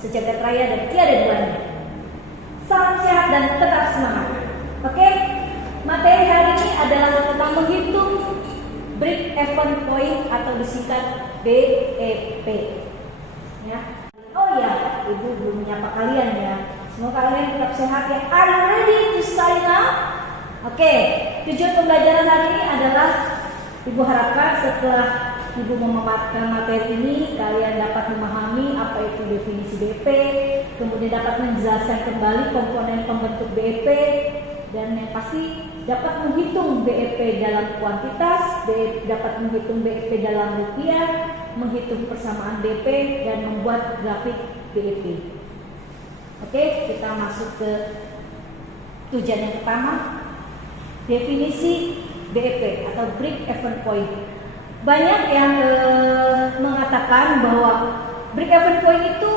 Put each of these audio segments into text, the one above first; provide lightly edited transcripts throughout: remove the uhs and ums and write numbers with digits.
sejagat raya dan tiada duanya. Salam sehat dan tetap semangat. Oke, materi hari ini adalah tentang menghitung break even point atau disingkat BEP. Ya. Oh ya, Ibu belum menyapa kalian ya. Semoga kalian tetap sehat ya. Are you ready to study now? Oke, tujuan pembelajaran hari ini adalah Ibu harapkan setelah Ibu memaparkan materi ini, kalian dapat memahami apa itu definisi BEP, kemudian dapat menjelaskan kembali komponen pembentuk BEP, dan yang pasti dapat menghitung BEP dalam kuantitas, dapat menghitung BEP dalam rupiah, menghitung persamaan BP, dan membuat grafik BEP. Oke, kita masuk ke tujuan yang pertama, definisi BEP atau break even point. Banyak yang mengatakan bahwa break even point itu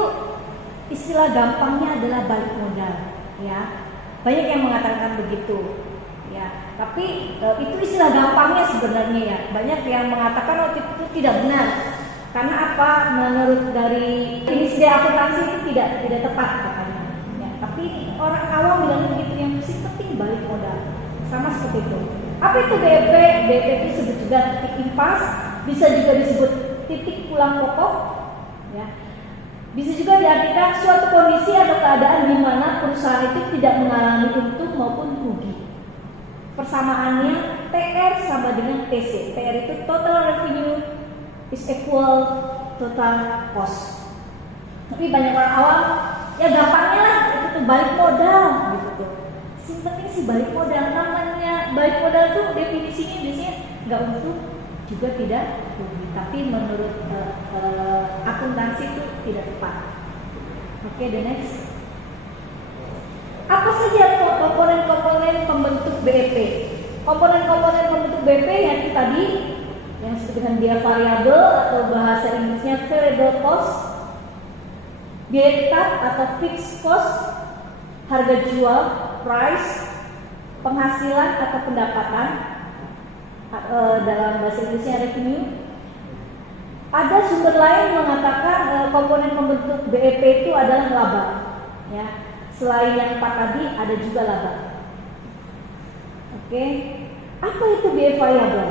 istilah gampangnya adalah balik modal, ya. Banyak yang mengatakan begitu, ya. Tapi itu istilah gampangnya sebenarnya ya. Banyak yang mengatakan itu tidak benar. Karena apa? Menurut dari definisi akuntansi itu tidak tepat katanya. Ya. Tapi orang awam bilang begitu, yang penting balik modal. Sama seperti itu. Apa itu BEP? BEP itu disebut juga titik impas, bisa juga disebut titik pulang pokok, ya. Bisa juga diartikan suatu kondisi atau keadaan di mana perusahaan itu tidak mengalami untung maupun rugi. Persamaannya TR sama dengan TC. TR itu total revenue is equal total cost. Tapi banyak orang awam, ya gampangnya lah itu tuh balik modal gitu tuh. Yang penting sih balik modal. Namanya balik modal tuh definisinya biasanya nggak untung juga tidak rugi. Tapi menurut akuntansi itu tidak tepat. Oke, the next. Apa saja komponen-komponen pembentuk BEP? Komponen-komponen pembentuk BEP yang tadi yang disebut dengan biaya variabel atau bahasa Inggrisnya variable cost, biaya tetap atau fixed cost, harga jual, price, penghasilan atau pendapatan, dalam bahasa Inggrisnya revenue. Ada sumber lain mengatakan komponen pembentuk BEP itu adalah laba, ya. Selain yang 4 tadi ada juga laba. Oke, apa itu biaya variabel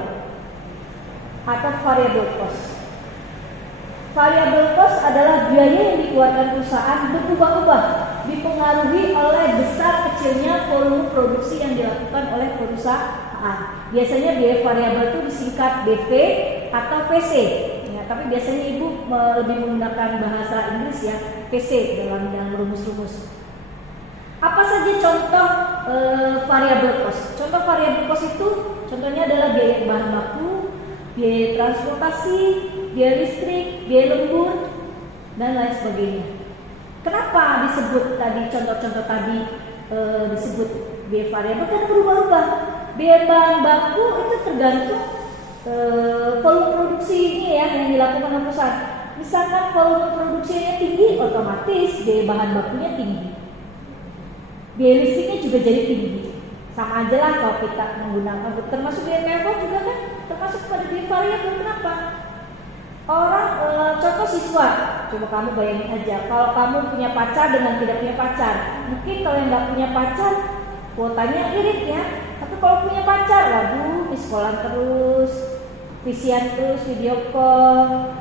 atau variable cost? Variable cost adalah biaya yang dikeluarkan perusahaan berubah-ubah, dipengaruhi oleh besar kecilnya volume produksi yang dilakukan oleh perusahaan. Biasanya biaya variabel itu disingkat BV atau VC. Ya, tapi biasanya Ibu lebih menggunakan bahasa Inggris ya, VC dalam rumus-rumus. Apa saja contoh variable cost? Contoh variable cost itu contohnya adalah biaya bahan baku, biaya transportasi, biaya listrik, biaya lembur, dan lain sebagainya. Kenapa disebut tadi contoh-contoh tadi disebut biaya variabel? Karena berubah-ubah. Biaya bahan baku itu tergantung volume produksi ini ya yang dilakukan oleh perusahaan. Misalkan volume produksinya tinggi, otomatis biaya bahan bakunya tinggi. Biaya listriknya juga jadi tinggi. Sama aja lah kalau kita menggunakan, termasuk biaya telepon juga kan termasuk pada biaya variabel. Kenapa? Orang contoh siswa, coba kamu bayangin aja, kalau kamu punya pacar dengan tidak punya pacar, mungkin kalau yang nggak punya pacar kuotanya irit ya. Tapi kalau punya pacar, waduh, di sekolah terus, visian terus, video call,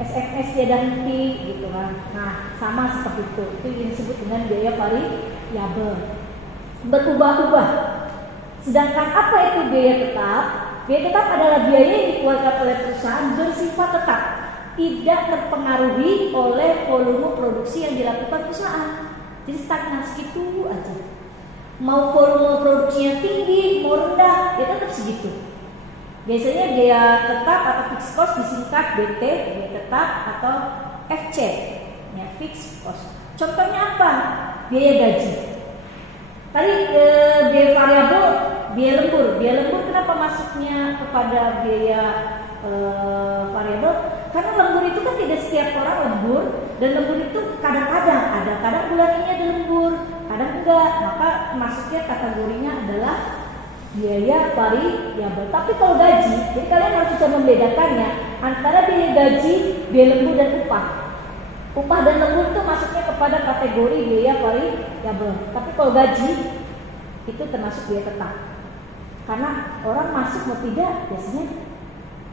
SMS tiada henti gitu kan. Nah, sama seperti itu yang disebut dengan biaya variabel, berubah-ubah. Sedangkan apa itu biaya tetap? Biaya tetap adalah biaya yang dikeluarkan oleh perusahaan bersifat tetap, tidak terpengaruhi oleh volume produksi yang dilakukan perusahaan. Jadi stagnan segitu aja. Mau volume produksinya tinggi, mau rendah, ya tetap segitu. Biasanya biaya tetap atau fixed cost disingkat BT, biaya tetap atau FC, ya fixed cost. Contohnya apa? Biaya gaji. Tadi biaya variabel, biaya lembur. Biaya lembur kenapa masuknya kepada biaya variabel? Karena lembur itu kan tidak setiap orang lembur, dan lembur itu kadang-kadang ada, kadang bulan ini ada lembur, kadang enggak. Maka masuknya kategorinya adalah biaya variabel. Tapi kalau gaji, jadi kalian harus bisa membedakannya antara biaya gaji, biaya lembur dan upah. Upah dan lembur itu masuknya kepada kategori biaya variabel. Tapi kalau gaji itu termasuk biaya tetap. Karena orang masuk mau tidak biasanya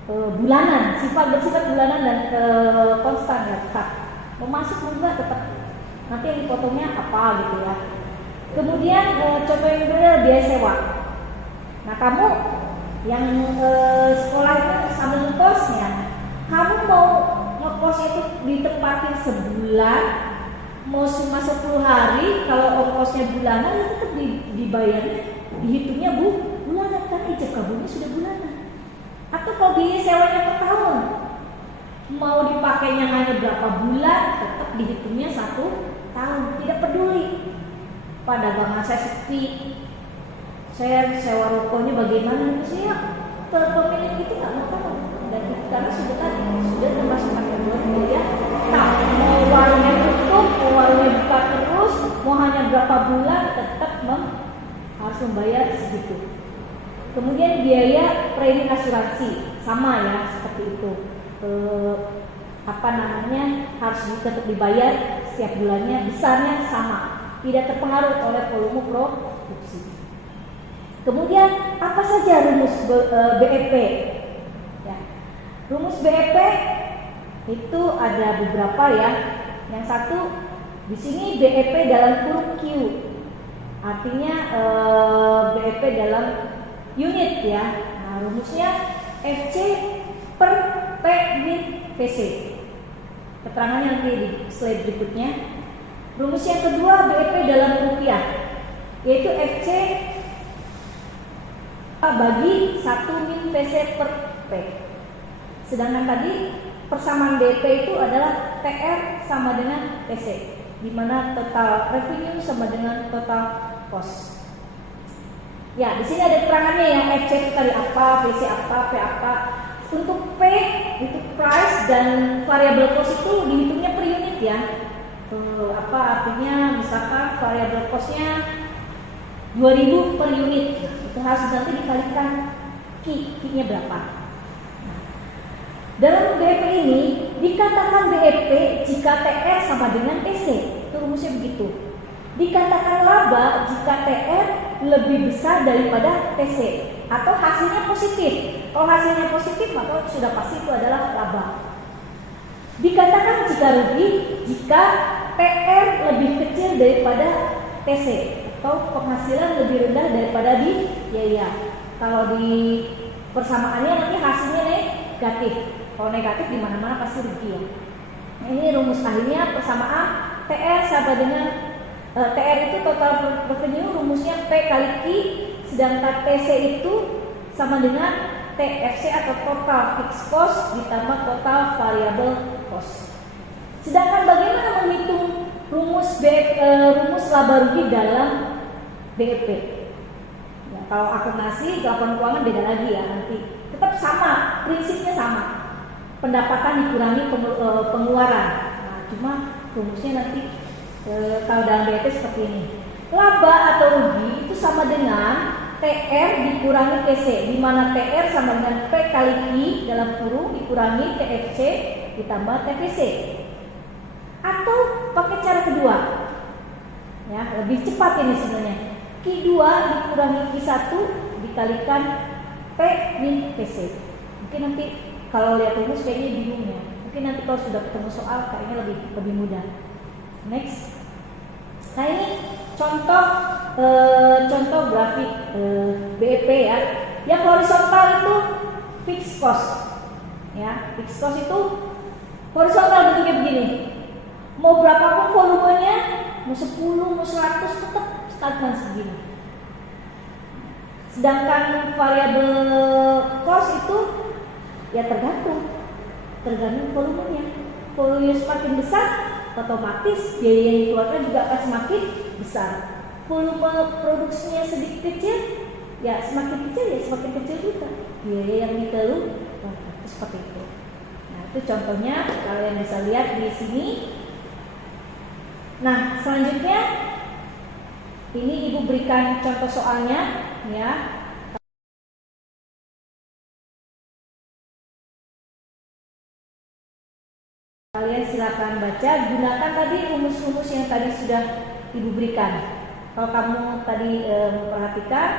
bulanan, bersifat bulanan dan konstan ya tetap. Mau masuk enggak tetap. Nanti yang dipotongnya apa gitu ya. Kemudian contoh yang kedua biaya sewa. Nah kamu yang sekolah itu sambil ngekosnya, kamu mau ngekos itu ditempatin sebulan, mau cuma 10 hari, kalau ongkosnya bulanan itu tetap dibayarnya, dihitungnya bulanan kan ijab kabulnya sudah bulanan. Atau kalau biaya sewanya per tahun, mau dipakainya hanya berapa bulan, tetap dihitungnya 1 tahun, tidak peduli. Pada dagangan saya sepi, saya sewa rukonya bagaimana, saya pemilik itu nggak mau tahu. Dan karena sudah termasuk kategori biaya tetap. Mau warungnya tutup, mau warungnya buka terus, mau hanya berapa bulan, tetap harus membayar segitu. Kemudian biaya premi asuransi sama ya seperti itu. Harus tetap dibayar setiap bulannya, besarnya sama, tidak terpengaruh oleh volume produksi. Kemudian apa saja rumus BEP? Ya. Rumus BEP itu ada beberapa ya. Yang satu di sini BEP dalam kurung Q, artinya BEP dalam unit ya. Nah, rumusnya FC per P min PC. Keterangannya nanti di slide berikutnya. Rumus yang kedua BEP dalam rupiah, yaitu FC bagi 1 min PC per P. Sedangkan tadi persamaan BEP itu adalah TR sama dengan PC, di mana total revenue sama dengan total cost. Ya, di sini ada keterangannya ya, FC itu tadi apa, PC apa, P apa. Untuk P itu price dan variable cost itu dihitungnya per unit ya. Artinya misalkan variable costnya 2000 per unit, itu harus nanti dikalikan Q-nya berapa. Nah, dalam BEP ini dikatakan BEP jika TR sama dengan TC, itu rumusnya begitu. Dikatakan laba jika TR lebih besar daripada TC atau hasilnya positif. Kalau hasilnya positif maka sudah pasti itu adalah laba. Dikatakan jika rugi jika TR lebih kecil daripada TC atau penghasilan lebih rendah daripada biaya. Kalau di persamaannya nanti hasilnya negatif. Kalau negatif di mana-mana pasti rugi ya. Nah, ini rumus akhirnya persamaan TR sama dengan TR itu total revenue, rumusnya P kali Q, sedangkan TC itu sama dengan TFC atau total fixed cost ditambah total variable cost. Sedangkan bagaimana menghitung rumus laba rugi dalam BEP? Ya, kalau akuntansi laporan keuangan beda lagi ya, nanti tetap sama, prinsipnya sama. Pendapatan dikurangi pengeluaran. Nah, cuma rumusnya nanti kalau dalam BEP seperti ini. Laba atau rugi itu sama dengan TR dikurangi TC, di mana TR sama dengan P kali Q dalam kurung dikurangi TFC ditambah TVC. Atau pakai cara kedua, ya lebih cepat ini sebenarnya. Q2 dikurangi Q1 dikalikan P min PC. Mungkin nanti kalau lihat rumus kayaknya bingung ya. Mungkin nanti kalau sudah ketemu soal kayaknya lebih mudah. Next. Nah ini contoh grafik BEP ya. Yang horizontal itu fixed cost. Ya, fixed cost itu horizontal bentuknya begini. Mau berapapun volumenya, mau 10, mau 100 tetap stagnan segini. Sedangkan variabel cost itu ya tergantung volumenya. Volumenya semakin besar, otomatis biaya yang dikeluarkan juga akan semakin besar. Volume produksinya sedikit kecil, ya semakin kecil juga biaya yang dikeluarkan. Seperti itu. Nah, itu contohnya kalian bisa lihat di sini. Nah, selanjutnya ini Ibu berikan contoh soalnya ya. Kalian silakan silakan baca. Gunakan tadi rumus-rumus yang tadi sudah Ibu berikan. Kalau kamu tadi memperhatikan,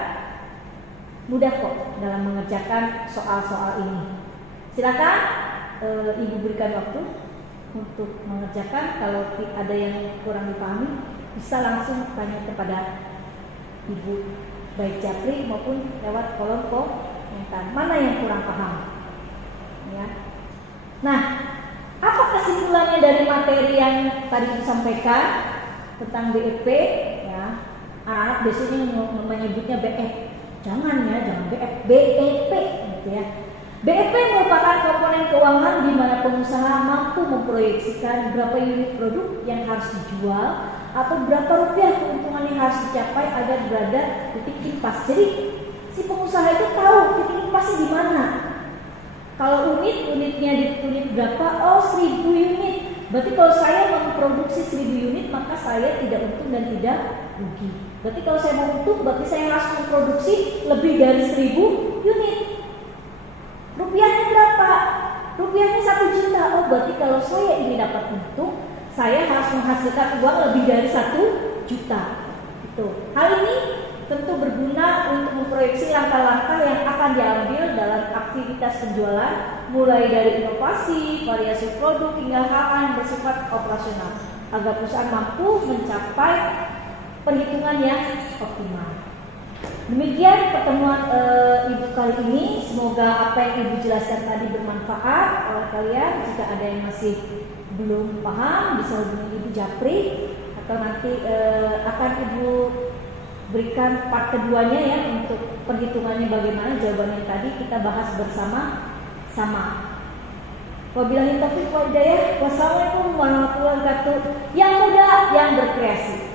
mudah kok dalam mengerjakan soal-soal ini. Silakan Ibu berikan waktu untuk mengerjakan. Kalau ada yang kurang dipahami, bisa langsung tanya kepada Ibu, baik Japri maupun lewat kolom komentar. Mana yang kurang paham? Ya. Nah, apa kesimpulannya dari materi yang tadi disampaikan tentang BEP? Ya, anak biasanya menyebutnya BF. Jangan BF, BEP, gitu ya. BEP merupakan komponen keuangan di mana pengusaha mampu memproyeksikan berapa unit produk yang harus dijual atau berapa rupiah keuntungan yang harus dicapai agar berada di titik impas. Jadi si pengusaha itu tahu titik impasnya di mana. Kalau unitnya di unit berapa? Oh, 1000 unit. Berarti kalau saya memproduksi 1000 unit, maka saya tidak untung dan tidak rugi. Berarti kalau saya mau untung, berarti saya harus memproduksi lebih dari 1000 unit. Rupiahnya berapa? Rupiahnya 1 juta. Oh, berarti kalau saya ingin dapat untung, saya harus menghasilkan uang lebih dari 1 juta. Gitu. Hal ini tentu berguna untuk memproyeksi langkah-langkah yang akan diambil dalam aktivitas penjualan, mulai dari inovasi, variasi produk, hingga hal-hal yang bersifat operasional, agar perusahaan mampu mencapai perhitungan yang optimal. Demikian pertemuan Ibu kali ini. Semoga apa yang Ibu jelaskan tadi bermanfaat oleh kalian. Jika ada yang masih belum paham, bisa hubungi Ibu Japri, atau nanti akan Ibu berikan part keduanya ya, untuk perhitungannya bagaimana. Jawabannya tadi kita bahas bersama-sama. Wabillahi taufiq wal hidayah. Wassalamualaikum warahmatullahi wabarakatuh. Yang muda yang berkreasi.